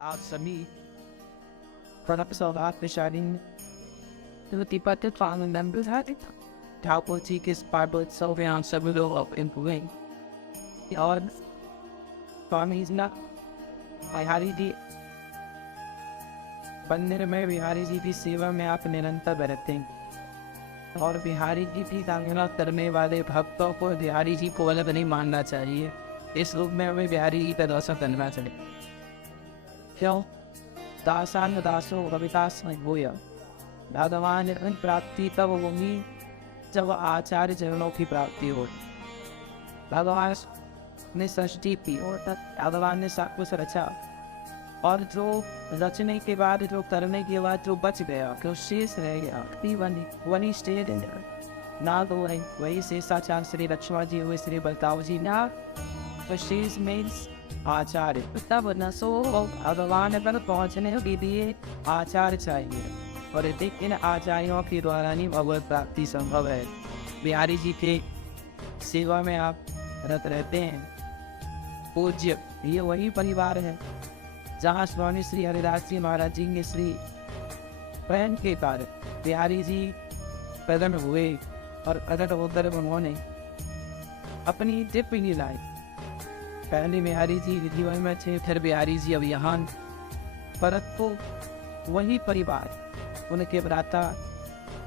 आप सभी प्रोडक्ट सौगात में शारीन प्रतिपत्ति फार्म मेंबर्स हैं ठाकुर जी के स्पार्बल सौव्यान सभी लोग अब इम्पुएं और स्वामी ना बिहारी जी मंदिर में बिहारी जी की सेवा में आप निरंतर बरतते हैं और बिहारी जी की साधना करने वाले भक्तों को बिहारी जी को अलग नहीं मानना चाहिए। इस रूप में हमें बिहारी जी का दर्शन करना चाहिए। क्यों दासान दासो कवितास में होया भगवान की प्राप्ति तब होगी जब आचार्य चरणों की प्राप्ति हो। भगवान ने सृष्टि की और भगवान ने सब कुछ रचा और जो रचने के बाद जो करने के बाद जो बच गया जो शेष रह गया वही स्टेट ना तो वही शेषाचार्य श्री लक्ष्मण जी हुए श्री बलताव जी ना शेष मीन्स आचार्य तब न सो भगवान पर पहुँचने के लिए आचार्य चाहिए और इन आचार्यों के द्वारा ही भगवत प्राप्ति संभव है। बिहारी जी के सेवा में आप रत रहते हैं। पूज्य ये वही परिवार है जहाँ स्वामी श्री हरिदास जी महाराज जी के श्री प्रेम के कारण बिहारी जी प्रकट हुए और प्रकट होकर उन्होंने अपनी दिव्य लीलाएं पहले बिहारी जी जीवन में थे, फिर बिहारी जी अब यहाँ परंतु वही परिवार उनके भ्राता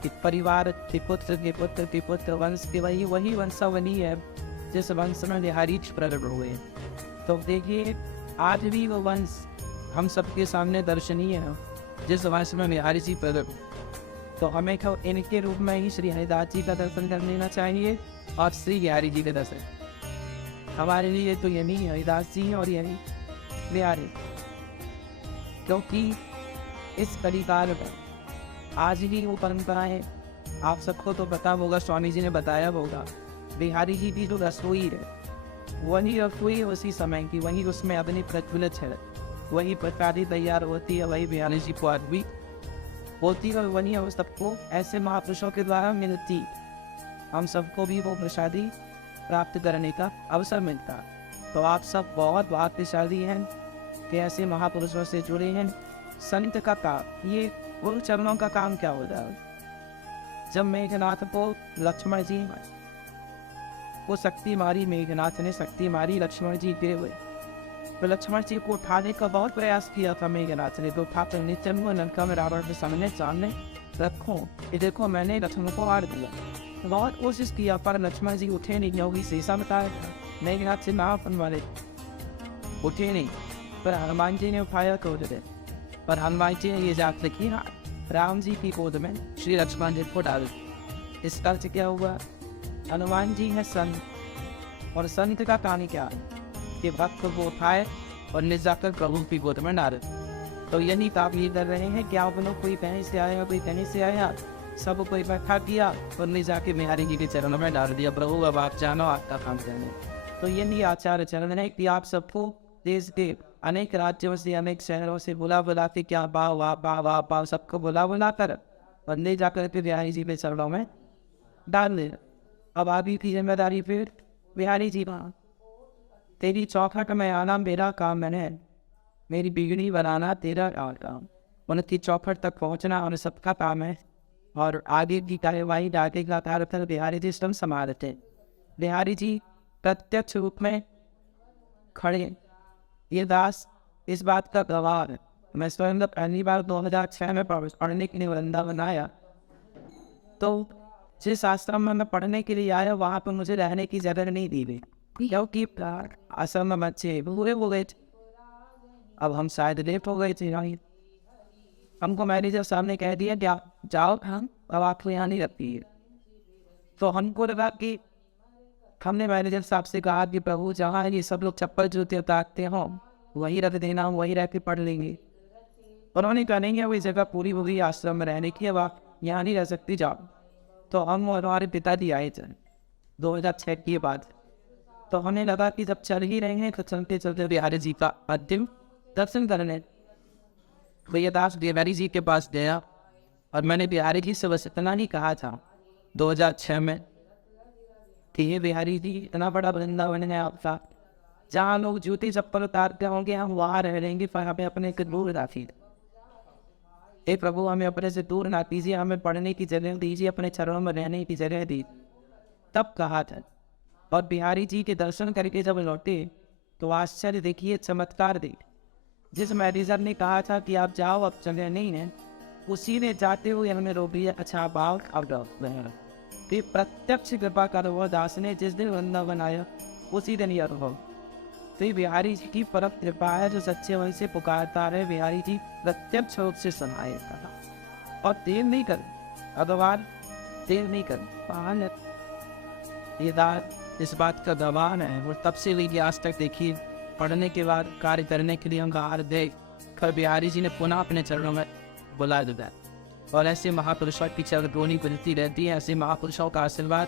के परिवार के पुत्र वंश के वही वंशावली है जिस वंश में बिहारी प्रकट हुए। तो देखिए आज भी वो वंश हम सबके सामने दर्शनीय है जिस वंश में बिहारी जी प्रकट हुए। तो हमें इनके रूप में ही श्री हरिदास जी का दर्शन कर लेना चाहिए और श्री बिहारी जी का दर्शन हमारे लिए तो यही हरिदास जी और यही बिहारी, क्योंकि इस कलिकाल में आज भी वो परंपरा है। आप सबको तो पता होगा, स्वामी जी ने बताया होगा, बिहारी जी की जो रसोई है वही रसोई उसी समय की वही उसमें अपनी प्रज्वलित है, वही प्रसादी तैयार होती है, वही बिहारी जी को भी होती है और वही हम सबको ऐसे महापुरुषों के द्वारा मिलती, हम सबको भी वो प्रसादी प्राप्त करने का अवसर मिलता। तो आप सब बहुत भाग्यशाली हैं कि ऐसे महापुरुषों से जुड़े हैं। संत का काम ये गुरु चरणों का काम क्या होता है। जब मेघनाथ को लक्ष्मण जी को शक्ति मारी, मेघनाथ ने शक्ति मारी, लक्ष्मण जी गिरे हुए, तो लक्ष्मण जी को उठाने का बहुत प्रयास किया था मेघनाथ ने, तो उठा कर नीचे लंका में रावण के सामने रखो, ये देखो मैंने लक्ष्मण को मार दिया। बहुत कोशिश किया पर लक्ष्मण जी उठे नहीं, क्योंकि शीशा बताया मेघनाथ से ना अपन वाले उठे नहीं, पर हनुमान जी ने उठाया क्रोध दे, पर हनुमान जी ने ये जात लिखी राम जी की गोद में श्री लक्ष्मण जी को डाल। इस अर्थ क्या हुआ, हनुमान जी है संत और संत का कहानी क्या है कि भक्त को उठाए और ले जाकर प्रभु की गोद में डाले। तो यही काफी कर रहे हैं कि आप लोग कोई कहीं से आया कोई कहीं से आया, सब को इकट्ठा किया और ले जाके बिहारी जी के चरणों में डाल दिया, प्रभु अब आप जानो आपका काम करने। तो यही आचार्य चरण है कि आप सबको देश के अनेक राज्यों से अनेक शहरों से बुला के क्या वाह सबको बुला कर और ले जाकर के बिहारी जी के चरणों में डाल दे। अब आपकी की जिम्मेदारी फिर बिहारी जी तेरी चौखट में आना मेरा काम है, मेरी बिगड़ी बनाना तेरा काम, उनकी चौखट तक पहुंचना और सबका काम है। और आगे की कार्यवाही आगे का कार्यक्रम बिहारी जी स्वयं संभालते। बिहारी जी प्रत्यक्ष रूप में खड़े, ये दास इस बात का गवाह है। मैं स्वयं जब पहली बार 2006 में पढ़ने के लिए वृंदावन आया, तो जिस आश्रम में मैं पढ़ने के लिए आया वहाँ पर मुझे रहने की जगह नहीं दी गई, क्योंकि आश्रम में बच्चे पूरे हो गए थे। अब हम शायद लेट हो गए थे, हमको मैनेजर साहब ने कह दिया क्या जाओ हम अब आपको यहाँ नहीं रखती है। तो हमको लगा कि हमने मैनेजर साहब से कहा कि प्रभु जहाँ ये सब लोग चप्पल जूते उतारते हो वहीं रख देना, हम वहीं रह के पढ़ लेंगे। उन्होंने कहा नहीं है वो जगह पूरी हो गई आश्रम में रहने की, अब आप यहाँ नहीं रह सकती, जाओ। तो हम और हमारे पिताजी आए थे 2006 की बात। तो हमें लगा कि जब चल ही रहे हैं तो चलते चलते बिहारी जी का अंतिम दर्शन करने भैया दास बिहारी जी के पास गया और मैंने बिहारी जी से बस इतना ही कहा था 2006 में कि ये बिहारी जी इतना बड़ा वृंदावन है आपका, जहाँ लोग जूती चप्पल उतारते होंगे हम वहाँ रह रहेंगे, पर हमें अपने से दूर रखिए। हे प्रभु, हमें अपने से दूर ना कीजिए, हमें पढ़ने की जगह दीजिए, अपने चरणों में रहने की जगह दीजिए। तब कहा था। और बिहारी जी के दर्शन करके जब लौटे तो आश्चर्य देखिए, चमत्कार देखिए। जिस मैनेजर ने कहा था कि आप जाओ अब जगह नहीं है, उसी ने जाते हुए हमें रोक दिया। अच्छा आप आओ अब रहो। फिर प्रत्यक्ष कृपा कर वो दास ने जिस दिन वृंदावन आया उसी दिन यह अनुभव। तो ये बिहारी जी की परम कृपा है, जो सच्चे मन से पुकारता रहे बिहारी जी प्रत्यक्ष रूप से सुनाएगा। और देर नहीं कर, अगवार देर नहीं कर पान ये इस बात का गवाह है। वो तब से लेके आज तक देखिए, पढ़ने के बाद कार्य करने के लिए हम बाहर दे कर बिहारी जी ने पुनः अपने चरणों में बुला दिया। और ऐसे महापुरुषों की चरदोनी बनती रहती है। ऐसे महापुरुषों का आशीर्वाद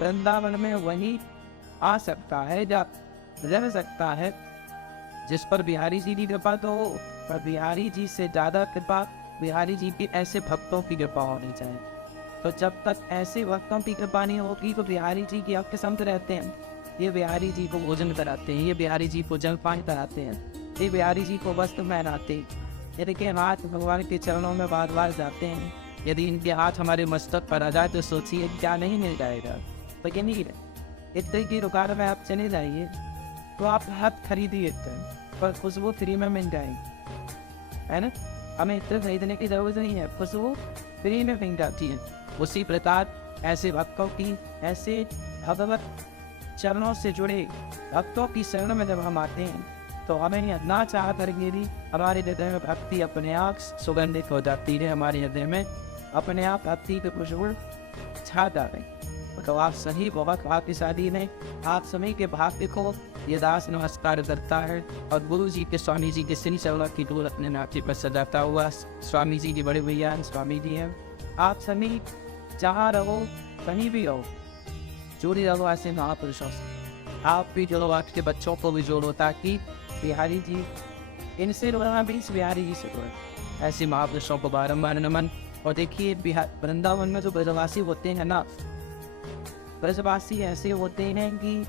वृंदावन में वही आ सकता है, जब रह सकता है जिस पर बिहारी जी की कृपा तो हो, पर बिहारी जी से ज़्यादा कृपा बिहारी जी के ऐसे भक्तों की कृपा होनी चाहिए। तो जब तक ऐसे भक्तों की कृपा नहीं होगी तो बिहारी जी की आपके संत रहते हैं, ये बिहारी जी को भोजन कराते हैं, ये बिहारी जी को जलपान कराते हैं, ये बिहारी जी को वस्त्र पहनाते हैं, इनके हाथ भगवान के चरणों में बार बार जाते हैं। यदि इनके हाथ हमारे मस्तक पर आ जाए तो सोचिए क्या नहीं मिल जाएगा। तो ये नहीं है, इतने की दुकान में आप चले जाइए तो आप हाथ खरीदिए पर खुशबू फ्री में मिल जाएगी, है ना। हमें इतना खरीदने की जरूरत नहीं है, खुशबू फ्री में मिल जाती है। उसी प्रकार ऐसे भक्तों की, ऐसे भगवत चरणों से जुड़े भक्तों की शरण में जब हम आते हैं तो हमें ना चाह करके भी हमारे हृदय में भक्ति अपने आप सुगंधित हो जाती है। हमारे हृदय में अपने आप भक्ति की खुशबू छा जाती है। तो आप सही बहुत भाग्यशाली ने, आप सभी के भाग्य को ये दास नमस्कार करता है। और गुरु जी के, स्वामी जी के श्री चरणों की डोर अपने नाटे पर सजाता हुआ स्वामी जी की बड़े भैया स्वामी जी हैं। आप सभी जहाँ रहो, कहीं भी रहो, जुड़ी रहो ऐसे महापुरुषों से। आप भी जोड़ो, आपके बच्चों को भी जोड़ो, ताकि बिहारी जी इनसे रोना भी इस बिहारी जी से रोए। ऐसे महापुरुषों को बारम्बार नमन। और देखिए वृंदावन में जो ब्रजवासी होते हैं ना, ब्रजवासी ऐसे होते हैं कि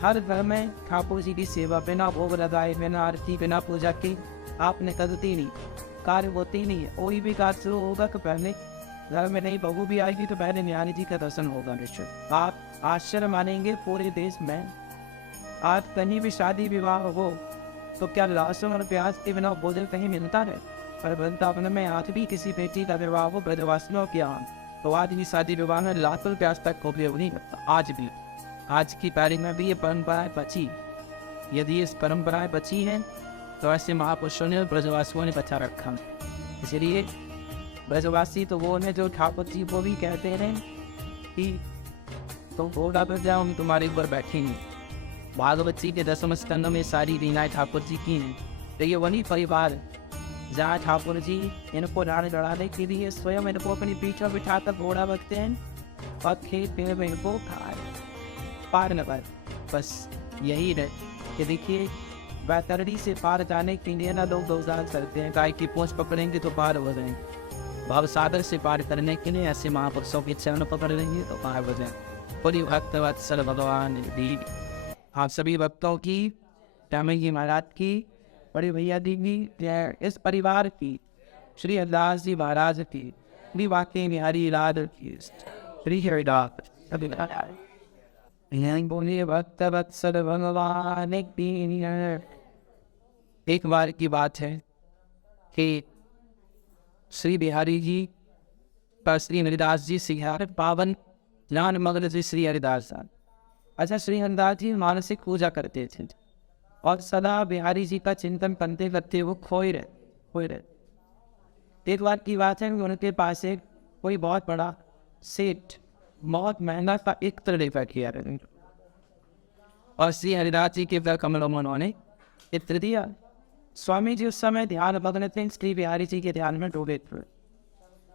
हर घर में ठाकुर जी की सेवा बिना भोग लगाए, बिना आरती, बिना पूजा के आपने करती नहीं, कार्य होते ही नहीं है। कोई भी कार्य शुरू होगा तो पहले घर में नई बहू भी आएगी तो पहले बिहारी जी का दर्शन होगा निश्चित। आप आश्चर्य मानेंगे, पूरे देश में आज कहीं भी शादी विवाह हो तो क्या लहसुन और प्याज के बिना भोजन कहीं मिलता है? पर वृंदावन में आज भी किसी बेटी का विवाह हो ब्रजवासियों के यहाँ तो आज भी शादी विवाह में लहसुन प्याज तक को उपयोग नहीं करता। आज भी, आज की तारीख में भी ये परंपराएं बची। यदि ये परंपराएं बची हैं तो ऐसे महापुरुषों ने, ब्रजवासियों ने बचा रखा। इसलिए ब्रजवासी तो वो है जो ठाकुर जी को भी कहते हैं कि तुम घोड़ा पर जाओ, हम तुम्हारे ऊपर बैठेंगे। भागवत जी के 10वें स्कंद में सारी लीलाएं ठाकुर जी की हैं। तो ये वही परिवार जहाँ ठाकुर जी इनको लड़ाने के लिए स्वयं इनको अपनी पीठ में बिठाकर घोड़ा रखते हैं और खेत पेड़ में इनको पार न पाए। बस यही है कि देखिए, बैतरणी से पार जाने के लिए ना लोग दौड़ान करते हैं, गाय की पूंछ पकड़ेंगे तो पार हो जाएंगे। भाव सागर से पार करने के लिए ऐसे महापुरुषों के चरण पकड़ लेंगे तो पार हो जाएंगे। बड़ी भक्त वत्सल भगवान दी आप सभी भक्तों की, श्यामी जी महाराज की, बड़े भैया दी की, इस परिवार की, श्री हरिदास जी महाराज की, श्री वाकई बिहारी लाल की, श्री हरिदास बोलिए भक्त वत्सल भगवान की। एक बार की बात है कि श्री बिहारी जी पर श्री हरिदास जी सिंहार पावन ज्ञान मग्न जी श्री हरिदास। अच्छा, श्री हरिदास जी मानसिक पूजा करते थे और सदा बिहारी जी का चिंतन करते करते वो खोए रहे। एक बार की बात है कि उनके पास एक कोई बहुत बड़ा सेठ बहुत महंगा का इत्र लेकर किया और श्री हरिदास जी के कमलों में उन्होंने इत्र दिया। स्वामी जी उस समय ध्यान मग्न थे, श्री बिहारी जी के ध्यान में डूबे थे।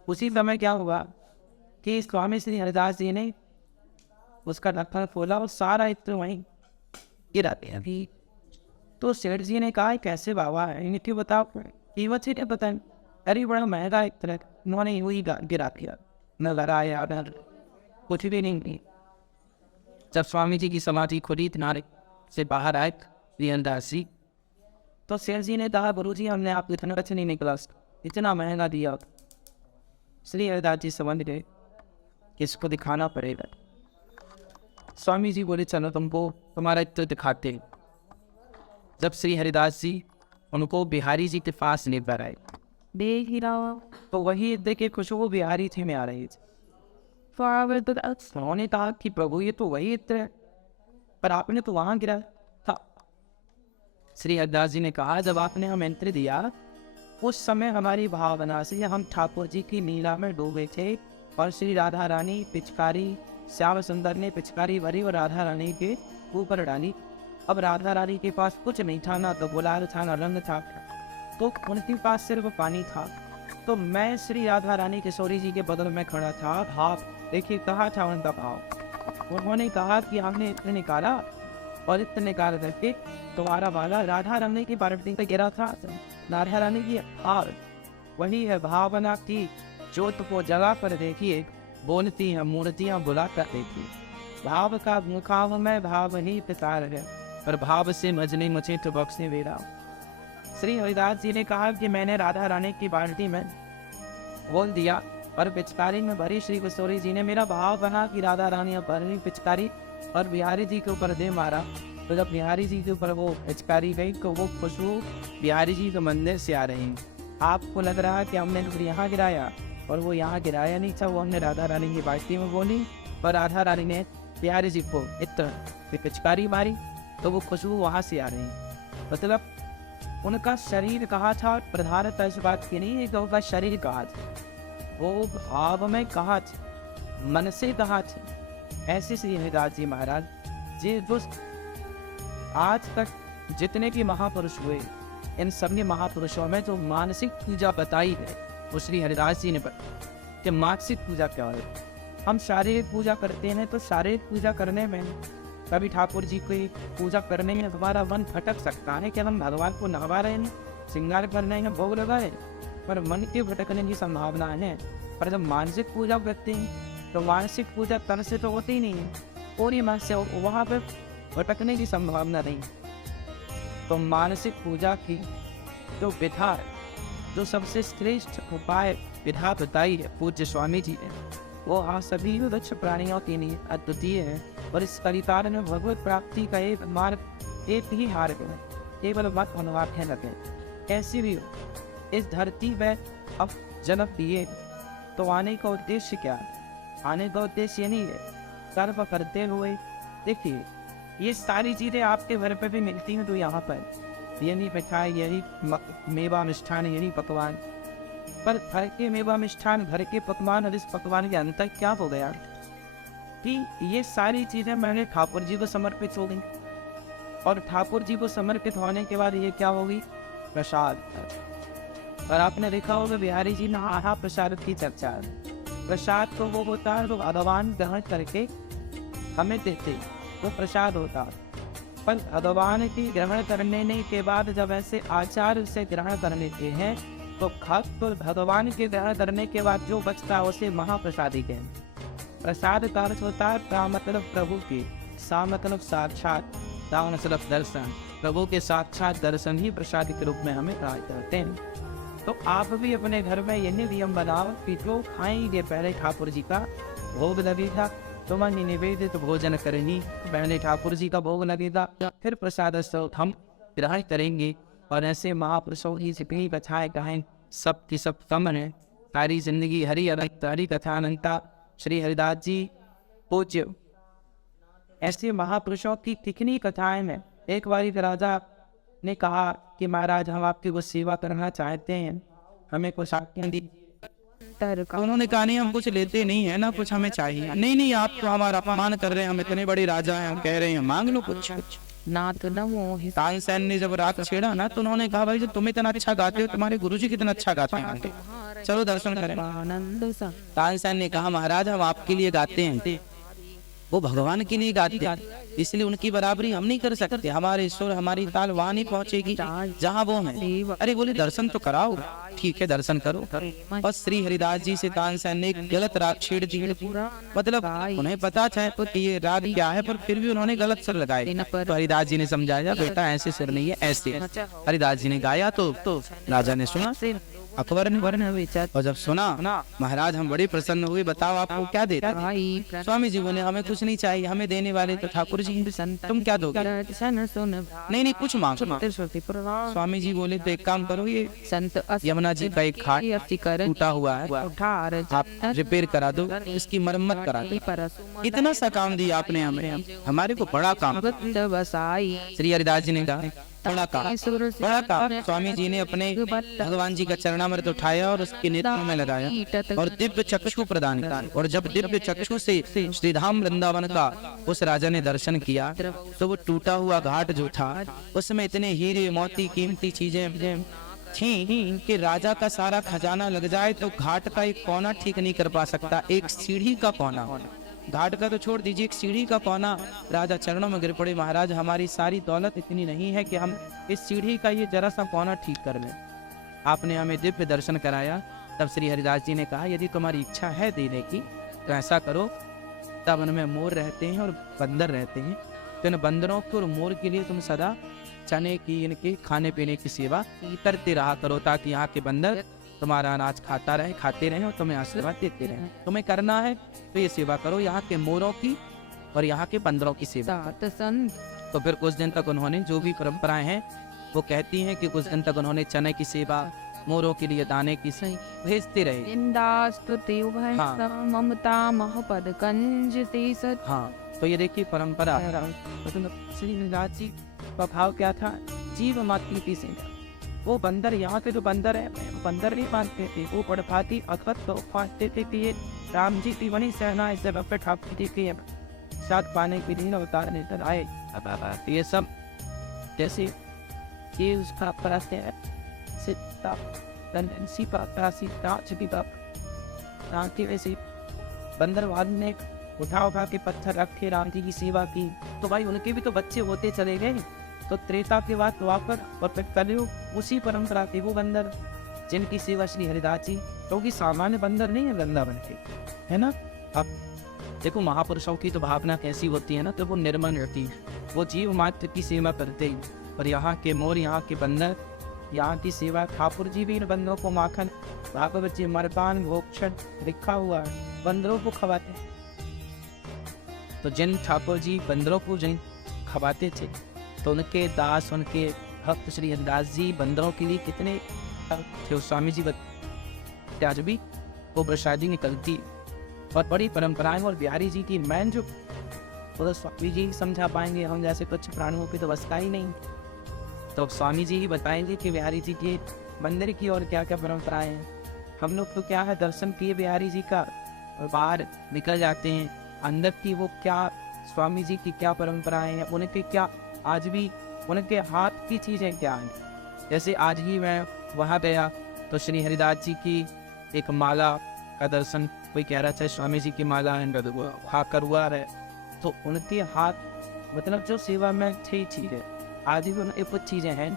उसी समय क्या हुआ कि स्वामी श्री हरिदास जी ने उसका ढक्कन खोला और सारा इत्र वहीं गिरा दिया। तो सेठ जी ने कहा कैसे बाबा है, इनकी बताओ कीमत से क्या पता। अरे बड़ा महंगा इत्र, उन्होंने यूँ ही गिरा दिया, न लड़ाया न कुछ भी नहीं की। जब स्वामी जी की समाधि खुली किनारे से बाहर आए श्री हरिदास जी। तो सेठ जी ने कहा, गुरुजी हमने आपको इतना अच्छा नहीं निकला, इतना महंगा दिया। श्री हरिदास जी समझ गए कि इसको दिखाना पड़ेगा। स्वामी जी बोले, चलो तुमको तुम्हारा इत्र दिखाते हैं। जब श्री हरिदास जी उनको बिहारी जी के पास लेकर आए, तो वही इत्र की खुशबू बिहारी जी में आ रही थी। उन्होंने कहा कि प्रभु ये तो वही इत्र है, पर आपने तो वहां गिरा था। श्री हरिदास जी ने कहा, जब आपने हमें इत्र दिया उस समय हमारी भावना से हम ठाकुर जी की लीला में डूबे थे, और श्री राधा रानी पिचकारी, श्याम सुंदर ने पिचकारी भरी और राधा रानी के ऊपर डाली। अब राधा रानी के पास कुछ नहीं था, ना तो गुलाल था, ना रंग था, तो उनके पास सिर्फ पानी था। तो मैं श्री राधा रानी किशोरी जी के बदल में खड़ा था। भाव देखिए कहा था उनका भाव। उन्होंने कहा कि हमने इत्र निकाला, और इत्र निकाल करके तुम्हारा वाला राधा रानी की पार्वती पे गिरा था। राधा रानी की हार वही है भावना की ज्योत को जगा कर देखिए, बोलती है मूर्तियां बुला कर देखिए। भाव का मुकाम में भाव ही प्रसार है, पर भाव से मजने मुझे तो बख्शे बेरा। श्री हरिदास जी ने कहा कि मैंने राधा रानी की बाल्टी में बोल दिया, और पिचकारी में भरी श्री किशोरी जी ने मेरा भाव बना कि राधा रानी भरी पिचकारी और बिहारी जी के ऊपर दे मारा। तो जब बिहारी जी के ऊपर वो पिचकारी गई तो वो खुशबू बिहारी जी के मंदिर से आ रही। आपको लग रहा है कि हमने यहाँ गिराया, और वो यहाँ गिराया नहीं था, वो हमने राधा रानी की बाल्टी में बोली, पर राधा रानी ने बिहारी जी को इत्र पिचकारी मारी, तो वो खुशबू वहाँ से आ रही। मतलब उनका शरीर कहा था, प्रधानता इस बात की नहीं है कि उनका शरीर कहा था, वो भाव में कहा था, मन से कहा था। ऐसे श्री हरिदास जी महाराज जी जो आज तक जितने भी महापुरुष हुए, इन सभी महापुरुषों में जो मानसिक पूजा बताई है वो श्री हरिदास जी ने बताई कि मानसिक पूजा क्या है। हम शारीरिक पूजा करते हैं, तो शारीरिक पूजा करने में कभी ठाकुर जी की पूजा करने में हमारा मन भटक सकता है कि हम भगवान को नहवा रहे हैं, श्रृंगार कर रहे हैं, भोग लगा रहे, पर मन के भटकने की संभावना है। पर जब मानसिक पूजा करते हैं तो मानसिक पूजा तन से तो होती ही नहीं है, पूरी मन से वहाँ पर भटकने की संभावना नहीं। तो मानसिक पूजा की जो विधा है, जो सबसे श्रेष्ठ उपाय विधा बताई है पूज्य स्वामी जी ने, वो आज सभी दक्ष प्राणियों के लिए अद्वितीय है। और इस कलिकाल में भगवत प्राप्ति का एक मार्ग, एक ही मार्ग है, केवल मत अनुवाद है लगे। कैसी भी हो, इस धरती में अब जन्म लिए तो आने का उद्देश्य क्या है? आने का उद्देश्य ये नहीं है कर्म करते हुए। देखिए ये सारी चीज़ें आपके घर पे भी मिलती हैं, तो यहाँ पर यही मिठाई, यही मेवा मिष्ठान, यही पकवान, पर घर के मेवा मिष्ठान, घर के पकवान और इस पकवान के अंतर क्या हो गया कि ये सारी चीज़ें मैंने ठाकुर जी को समर्पित हो गई, और ठाकुर जी को समर्पित होने के बाद ये क्या होगी? प्रसाद। और आपने देखा होगा बिहारी जी ने आहा प्रसाद की चर्चा है। प्रसाद तो वो होता है जो भगवान ग्रहण करके हमें देते, वो प्रसाद होता है। पर भगवान की ग्रहण करने के बाद जब ऐसे आचार से ग्रहण कर लेते हैं तो भक्त तो भगवान के ग्रहण करने के बाद जो बचता है उसे महाप्रसादी कहते हैं। प्रसाद का अर्थ होता है प्रा मतलब प्रभु की, सा मतलब साक्षात, ता मतलब दर्शन। प्रभु के साक्षात दर्शन ही प्रसाद के रूप में हमें प्राप्त करते हैं। तो आप भी अपने घर में यही नियम बनाओ कि जो खाएंगे पहले ठाकुर जी का भोग लगेगा, तो मन निवेदित भोजन करेंगी, पहले ठाकुर जी का भोग लगेगा, फिर प्रसाद हम ग्रहण करेंगे। और ऐसे महापुरुषों की जितनी कथाएं कहें सब की सब कम है। सारी जिंदगी हरि अनंत, हरि कथा अनंता। श्री हरिदास जी पूज्य ऐसे महापुरुषों की कितनी कथाएं में। एक बार राजा ने कहा कि महाराज हम आपकी कुछ सेवा करना चाहते हैं, हमें कुछ आज्ञा दी। उन्होंने कहा नहीं हम कुछ लेते नहीं है ना, कुछ हमें चाहिए। नहीं आप तो हमारा अपमान कर रहे हैं, हम इतने बड़े राजा हैं, हम कह रहे हैं मांग लो कुछ। तानसेन ने जब रात छेड़ा ना तो उन्होंने कहा भाई जो तुम इतना अच्छा गाते हो, तुम्हारे गुरुजी कितना अच्छा गाते हैं, चलो दर्शन करें। तानसेन ने कहा महाराज हम आपके लिए गाते हैं, वो भगवान के लिए गाते हैं। इसलिए उनकी बराबरी हम नहीं कर सकते। हमारे सुर हमारी ताल वहाँ नहीं पहुँचेगी जहाँ वो है। अरे बोले दर्शन तो कराओ, ठीक है दर्शन करो। और श्री हरिदास जी से तानसेन ने एक गलत राग छेड़ दी। मतलब उन्हें पता था कि ये राग क्या है, पर फिर भी उन्होंने गलत सुर लगाए। तो हरिदास जी ने समझाया, बेटा ऐसे सुर नहीं है, ऐसे। हरिदास जी ने गाया तो राजा ने सुना, अकबर ने। और जब सुना महाराज हम बड़े प्रसन्न हुए। बताओ आपको क्या देते? स्वामी जी बोले हमें कुछ नहीं चाहिए, हमें देने वाले तो ठाकुर जी हैं, तुम क्या दोगे? नहीं कुछ मांगो। स्वामी जी बोले तो एक काम करो, ये यमुना जी का एक घाट टूटा हुआ है, आप रिपेयर करा दो, इसकी मरम्मत करा दो। इतना सा काम दिया आपने हमें, हमारे को बड़ा काम। श्री हरिदास जी ने कहा बड़ा काम। स्वामी जी ने अपने भगवान जी का चरणामृत उठाया और उसके नेत्र में लगाया और दिव्य चक्षु प्रदान किया। और जब दिव्य चक्षु से श्रीधाम वृंदावन का उस राजा ने दर्शन किया तो वो टूटा हुआ घाट जो था उसमें इतने हीरे मोती कीमती चीजें थी कि राजा का सारा खजाना लग जाए तो घाट का एक कोना ठीक नहीं कर पा सकता। एक सीढ़ी का कोना, घाट का तो छोड़ दीजिए, एक सीढ़ी का कोना। राजा चरणों में गिर पड़े, महाराज हमारी सारी दौलत इतनी नहीं है कि हम इस सीढ़ी का ये जरा सा कोना ठीक कर लें। आपने हमें दिव्य दर्शन कराया। तब श्री हरिदास जी ने कहा यदि तुम्हारी इच्छा है देने की तो ऐसा करो, तब उनमें मोर रहते हैं और बंदर रहते हैं, तो इन बंदरों के और मोर के लिए तुम सदा चने की इनके खाने पीने की सेवा करते रहा करो, ताकि यहाँ के बंदर तुम्हारा अनाज खाते रहे और तुम्हें आशीर्वाद देते रहे। तुम्हें करना है तो ये सेवा करो, यहाँ के मोरों की और यहाँ के बंदरों की सेवा। तो फिर कुछ दिन तक उन्होंने, जो भी परंपराएं हैं वो कहती हैं कि कुछ दिन तक उन्होंने चने की सेवा, मोरों के लिए दाने की भेजते रहे। हाँ, तो ये देखिए परंपरा। श्री हरिदास जी का भाव क्या था? जीव मात्र की सेवा। वो बंदर, यहाँ के जो बंदर है बंदर नहीं मानते थे, वो पड़पाती अकबर तो मानते थे कि ये राम जी की बनी सहना इस जगह पे ठाकुर जी के साथ पाने के लिए अवतार लेकर आए। अब ये सब जैसे ये उसका परास्ते है वैसे बंदरवाद ने उठा के पत्थर रखे, राम जी की सेवा की, तो भाई उनके भी तो बच्चे होते चले गए। तो त्रेता के बाद द्वापर और फिर कलयुग, उसी परंपरा के वो बंदर जिनकी सेवा श्री हरिदास जी, क्योंकि सामान्य बंदर नहीं है वृंदावन के, है ना। अब देखो महापुरुषों की तो भावना कैसी होती है ना, तो वो निर्मल रहती है, वो जीव मात्र की सेवा करते ही। और यहाँ के मोर, यहाँ के बंदर, यहाँ की सेवा, ठाकुर जी भी इन बंदरों को माखन, भागवत जी मरपान भोक्षण लिखा हुआ है, बंदरों को खवाते। तो जिन ठाकुर जी बंदरों को जिन खवाते थे, तो उनके दास, उनके भक्त श्री हरिदास जी बंदरों के लिए कितने थे। स्वामी जी आज भी वो प्रसादी निकलती और बड़ी परंपराएं। और बिहारी जी की मैन जो तो स्वामी जी समझा पाएंगे, हम जैसे कुछ प्राणियों की तो बस का ही नहीं। तो स्वामी जी ही बताएंगे कि बिहारी जी के मंदिर की और क्या क्या परंपराएं हैं। हम लोग तो क्या है, दर्शन किए बिहारी जी का और बाहर निकल जाते हैं। अंदर की वो क्या, स्वामी जी की क्या परंपराएं हैं, उनके क्या आज भी उनके हाथ की चीज़ें क्या हैं। जैसे आज ही मैं वहाँ गया तो श्री हरिदास जी की एक माला का दर्शन, कोई कह रहा था स्वामी जी की माला हाकर हुआ है, तो उनके हाथ मतलब जो सेवा में थी चीज़ें आज भी उनके कुछ चीज़ें हैं।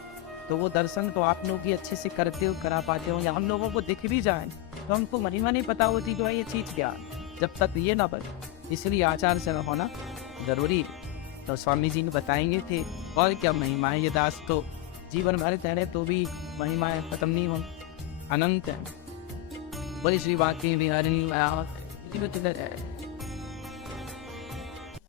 तो वो दर्शन तो आप लोग ही अच्छे से करते हो, करा पाते हो, या हम लोगों को दिख भी जाए तो हमको महिमा नहीं पता होती कि भाई ये चीज़ क्या, जब तक ये ना बने। इसलिए आचार से होना जरूरी है। तो स्वामी जी ने बताएंगे थे और क्या महिमा है। ये दास तो जीवन भर ठहरे तो भी महिमाएं खत्म नहीं हो, अनंत है। बड़ी श्री बाकी बिहारी